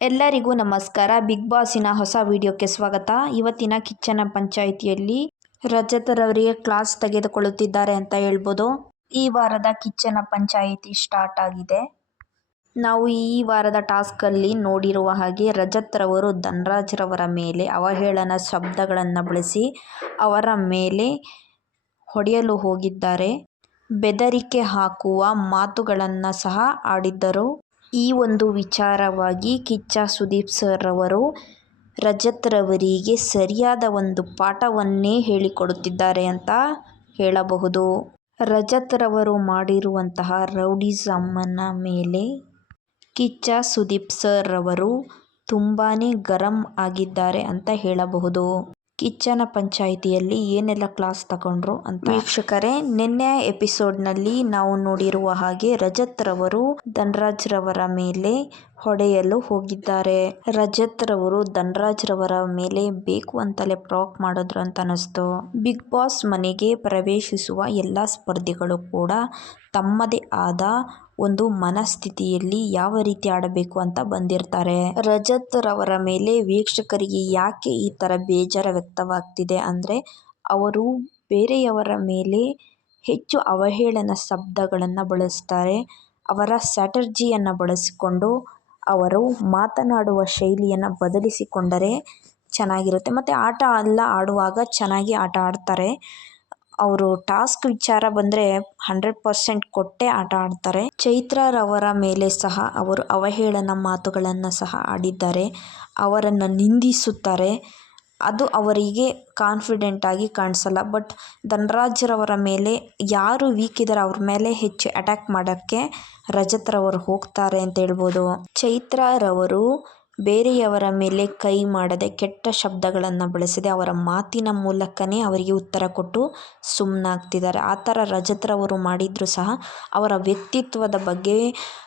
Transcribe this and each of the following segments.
ಎಲ್ಲರಿಗೂ ನಮಸ್ಕಾರ. ಬಿಗ್ ಬಾಸಿನ ಹೊಸ ವಿಡಿಯೋಕ್ಕೆ ಸ್ವಾಗತ. ಇವತ್ತಿನ ಕಿಚ್ಚನ ಪಂಚಾಯಿತಿಯಲ್ಲಿ ರಜತರವರಿಗೆ ಕ್ಲಾಸ್ ತೆಗೆದುಕೊಳ್ಳುತ್ತಿದ್ದಾರೆ ಅಂತ ಹೇಳ್ಬೋದು. ಈ ವಾರದ ಕಿಚ್ಚನ ಪಂಚಾಯಿತಿ ಸ್ಟಾರ್ಟ್ ಆಗಿದೆ. ನಾವು ಈ ವಾರದ ಟಾಸ್ಕಲ್ಲಿ ನೋಡಿರುವ ಹಾಗೆ ರಜತ್ರವರು ಧನರಾಜ್ರವರ ಮೇಲೆ ಅವಹೇಳನ ಶಬ್ದಗಳನ್ನು ಬಳಸಿ ಅವರ ಮೇಲೆ ಹೊಡೆಯಲು ಹೋಗಿದ್ದಾರೆ. ಬೆದರಿಕೆ ಹಾಕುವ ಮಾತುಗಳನ್ನು ಸಹ ಆಡಿದ್ದರು. ಈ ಒಂದು ವಿಚಾರವಾಗಿ ಕಿಚ್ಚ ಸುದೀಪ್ ಸರ್ ಅವರು ರಜತ್ರವರಿಗೆ ಸರಿಯಾದ ಒಂದು ಪಾಠವನ್ನೇ ಹೇಳಿಕೊಡುತ್ತಿದ್ದಾರೆ ಅಂತ ಹೇಳಬಹುದು. ರಜತ್ರವರು ಮಾಡಿರುವಂತಹ ರೌಡಿಸಮ್ಮನ ಮೇಲೆ ಕಿಚ್ಚ ಸುದೀಪ್ ಸರ್ ಅವರು ತುಂಬಾನೇ ಗರಂ ಆಗಿದ್ದಾರೆ ಅಂತ ಹೇಳಬಹುದು. ಕಿಚ್ಚನ ಪಂಚಾಯಿತಿಯಲ್ಲಿ ಏನೆಲ್ಲ ಕ್ಲಾಸ್ ತಗೊಂಡ್ರು ಅಂತ ವೀಕ್ಷಕರೇ, ನಿನ್ನೆ ಎಪಿಸೋಡ್ನಲ್ಲಿ ನಾವು ನೋಡಿರುವ ಹಾಗೆ ರಜತ್ರವರು ಧನರಾಜ್ರವರ ಮೇಲೆ ಹೊಡೆಯಲು ಹೋಗಿದ್ದಾರೆ. ರಜತ್ರವರು ಧನರಾಜ್ರವರ ಮೇಲೆ ಬೇಕು ಅಂತಲೇ ಪ್ರಾಕ್ ಮಾಡಿದ್ರು ಅಂತ ಅನಿಸ್ತು. ಬಿಗ್ ಬಾಸ್ ಮನೆಗೆ ಪ್ರವೇಶಿಸುವ ಎಲ್ಲ ಸ್ಪರ್ಧಿಗಳು ಕೂಡ ತಮ್ಮದೇ ಆದ ಒಂದು ಮನಸ್ಥಿತಿಯಲ್ಲಿ ಯಾವ ರೀತಿ ಆಡಬೇಕು ಅಂತ ಬಂದಿರ್ತಾರೆ. ರಜತ್ ರವರ ಮೇಲೆ ವೀಕ್ಷಕರಿಗೆ ಯಾಕೆ ಈ ತರ ಬೇಜಾರ ವ್ಯಕ್ತವಾಗ್ತಿದೆ ಅಂದ್ರೆ, ಅವರು ಬೇರೆಯವರ ಮೇಲೆ ಹೆಚ್ಚು ಅವಹೇಳನ ಶಬ್ದಗಳನ್ನು ಬಳಸ್ತಾರೆ. ಅವರ ಸ್ಟ್ರಾಟಜಿಯನ್ನು ಬಳಸಿಕೊಂಡು ಅವರು ಮಾತನಾಡುವ ಶೈಲಿಯನ್ನು ಬದಲಿಸಿಕೊಂಡರೆ ಚೆನ್ನಾಗಿರುತ್ತೆ. ಮತ್ತು ಆಟ ಎಲ್ಲ ಆಡುವಾಗ ಚೆನ್ನಾಗಿ ಆಟ ಆಡ್ತಾರೆ. ಅವರು ಟಾಸ್ಕ್ ವಿಚಾರ ಬಂದರೆ 100% ಕೊಟ್ಟೇ ಆಟ ಆಡ್ತಾರೆ. ಚೈತ್ರರವರ ಮೇಲೆ ಸಹ ಅವರು ಅವಹೇಳನ ಮಾತುಗಳನ್ನು ಸಹ ಆಡಿದ್ದಾರೆ. ಅವರನ್ನು ನಿಂದಿಸುತ್ತಾರೆ. ಅದು ಅವರಿಗೆ ಕಾನ್ಫಿಡೆಂಟ್ ಆಗಿ ಕಾಣಿಸಲ್ಲ. ಬಟ್ ಧನರಾಜ್ರವರ ಮೇಲೆ ಯಾರು ವೀಕ್ ಇದ್ದಾರೆ ಅವ್ರ ಮೇಲೆ ಹೆಚ್ಚು ಅಟ್ಯಾಕ್ ಮಾಡೋಕ್ಕೆ ರಜತ್ರವರು ಹೋಗ್ತಾರೆ ಅಂತ ಹೇಳ್ಬೋದು. ಚೈತ್ರರವರು ಬೇರೆಯವರ ಮೇಲೆ ಕೈ ಮಾಡದೆ, ಕೆಟ್ಟ ಶಬ್ದಗಳನ್ನು ಬಳಸದೆ ಅವರ ಮಾತಿನ ಮೂಲಕನೇ ಅವರಿಗೆ ಉತ್ತರ ಕೊಟ್ಟು ಸುಮ್ಮನಾಗ್ತಿದ್ದಾರೆ. ಆ ಥರ ರಜತ್ರವರು ಮಾಡಿದರೂ ಸಹ ಅವರ ವ್ಯಕ್ತಿತ್ವದ ಬಗ್ಗೆ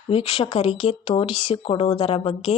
ವೀಕ್ಷಕರಿಗೆ ತೋರಿಸಿಕೊಡುವುದರ ಬಗ್ಗೆ